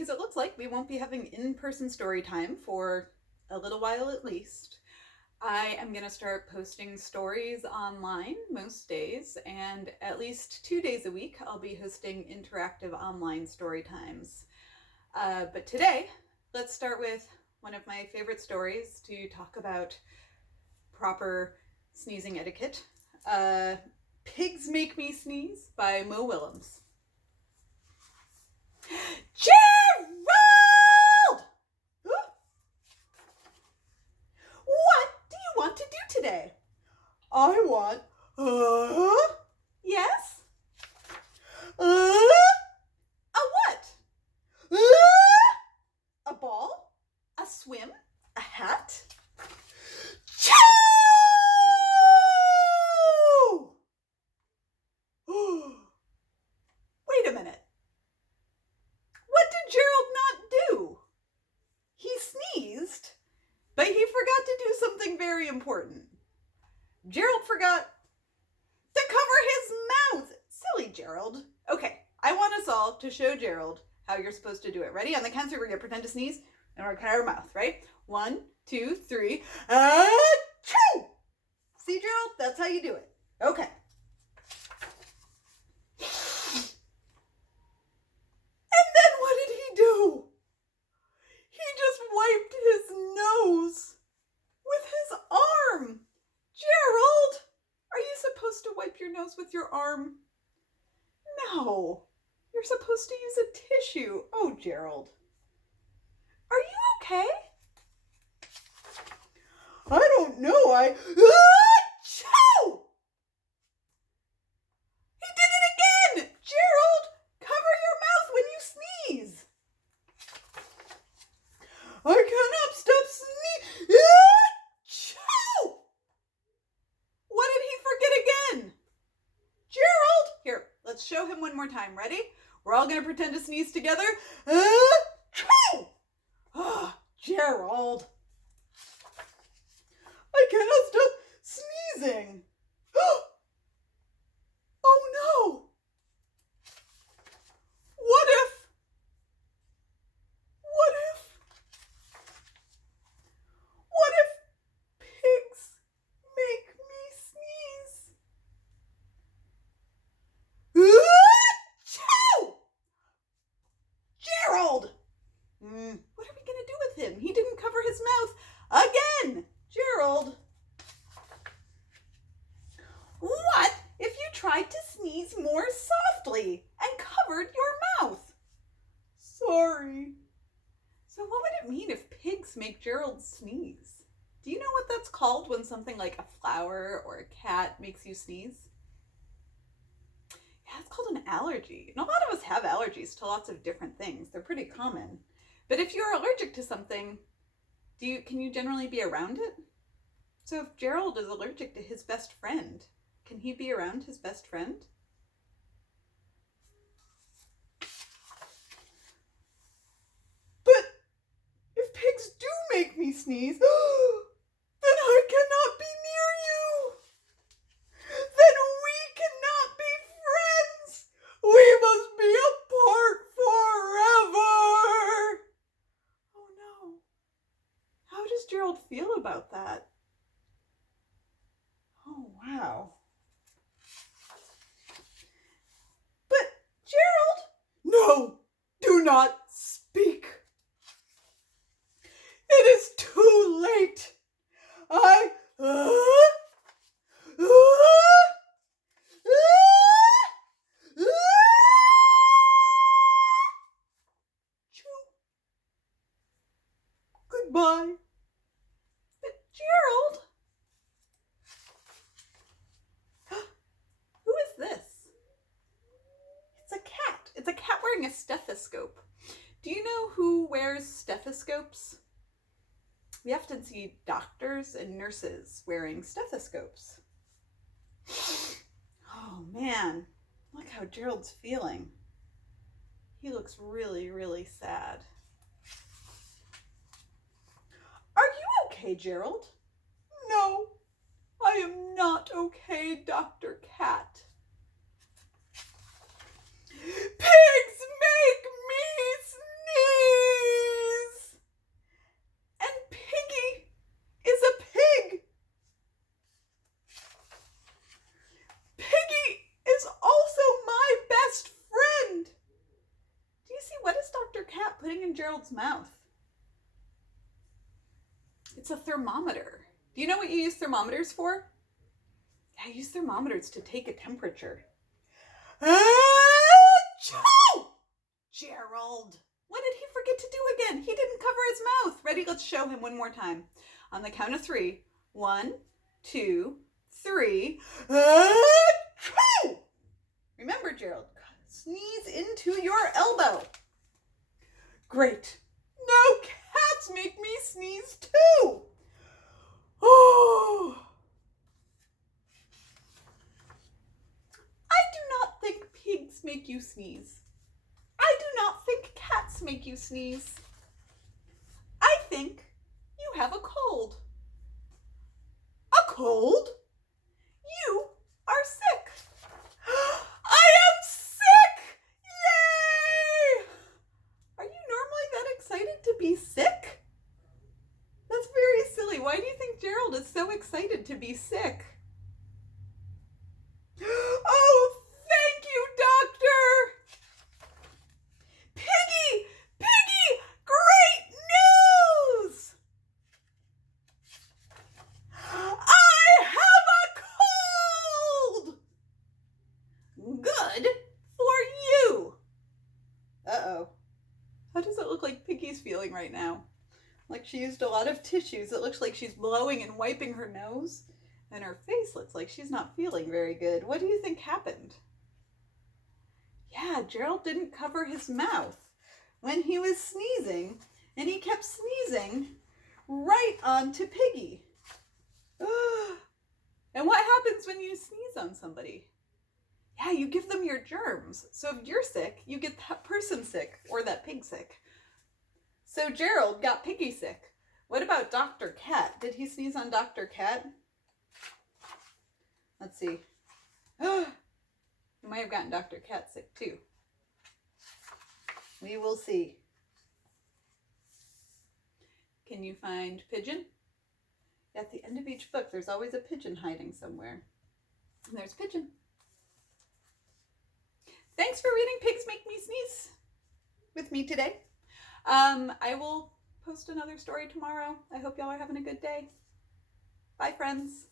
because it looks like we won't be having in-person story time for a little while at least. I am going to start posting stories online most days, and at least 2 days a week I'll be hosting interactive online story times. But today, let's start with one of my favorite stories to talk about proper sneezing etiquette. Pigs Make Me Sneeze by Mo Willems. Gerald! What do you want to do today? I want, yes? A what? A ball? A swim? A hat? Choo! Wait a minute. What did Gerald not do? He sneezed, but he forgot to do something very important. Gerald forgot to cover his mouth. Silly Gerald. Okay, I want us all to show Gerald how you're supposed to do it. Ready? On the count of 3, we're going to pretend to sneeze, and we're going to cover our mouth, right? 1, 2, 3. Achoo! See, Gerald? That's how you do it. Okay. And then what did he do? He just wiped his nose with his arm. Gerald, are you supposed to wipe your nose with your arm? No, you're supposed to use a tissue. Oh, Gerald. Are you okay? I don't know. Achoo! He did it again! Gerald, cover your mouth when you sneeze. I cannot stop sneezing. Achoo! What did he forget again? Gerald! Here, let's show him one more time. Ready? We're all going to pretend to sneeze together. Achoo! Ah, Gerald. I cannot stop sneezing. Oh no! What if pigs make me sneeze? Achoo! Gerald! What are we going to do with him? He didn't cover his mouth again. Gerald. What if you tried to sneeze more softly and covered your mouth? Sorry. So what would it mean if pigs make Gerald sneeze? Do you know what that's called when something like a flower or a cat makes you sneeze? Yeah, it's called an allergy. And a lot of us have allergies to lots of different things. They're pretty common. But if you're allergic to something, can you generally be around it? So if Gerald is allergic to his best friend, can he be around his best friend? But if pigs do make me sneeze, then I cannot be near you. Then we cannot be friends. We must be apart forever. Oh no. How does Gerald feel about that? Oh, wow. But, Gerald! No! Do not speak! It is too late! Goodbye. But, Gerald! Who is this? It's a cat. It's a cat wearing a stethoscope. Do you know who wears stethoscopes? We often see doctors and nurses wearing stethoscopes. Oh man, look how Gerald's feeling. He looks really, really sad. Are you okay, Gerald? No, I am not okay, Dr. Cat. Pigs make me Gerald's mouth? It's a thermometer. Do you know what you use thermometers for? Yeah, use thermometers to take a temperature. Achoo! Gerald! What did he forget to do again? He didn't cover his mouth. Ready? Let's show him one more time. On the count of 3. 1, 2, 3. Achoo! Remember, Gerald, sneeze into your elbow. Great. No, cats make me sneeze too. Oh. I do not think pigs make you sneeze. I do not think cats make you sneeze. I think you have a cold. A cold? You are sick. I am sick! Yay! Are you normally that excited to be sick? That's very silly. Why do you think Gerald is so excited to be sick? Oh, thank you, Doctor! Piggy! Piggy! Great news! I have a cold! Good for you! Uh-oh. How does it look like Piggy's feeling right now? Like she used a lot of tissues. It looks like she's blowing and wiping her nose. And her face looks like she's not feeling very good. What do you think happened? Yeah, Gerald didn't cover his mouth when he was sneezing. And he kept sneezing right onto Piggy. And what happens when you sneeze on somebody? Yeah, you give them your germs. So if you're sick, you get that person sick or that pig sick. So Gerald got Piggy sick. What about Dr. Cat? Did he sneeze on Dr. Cat? Let's see. You might have gotten Dr. Cat sick too. We will see. Can you find Pigeon? At the end of each book, there's always a pigeon hiding somewhere. And there's Pigeon. Thanks for reading Pigs Make Me Sneeze with me today. I will post another story tomorrow. I hope y'all are having a good day. Bye, friends.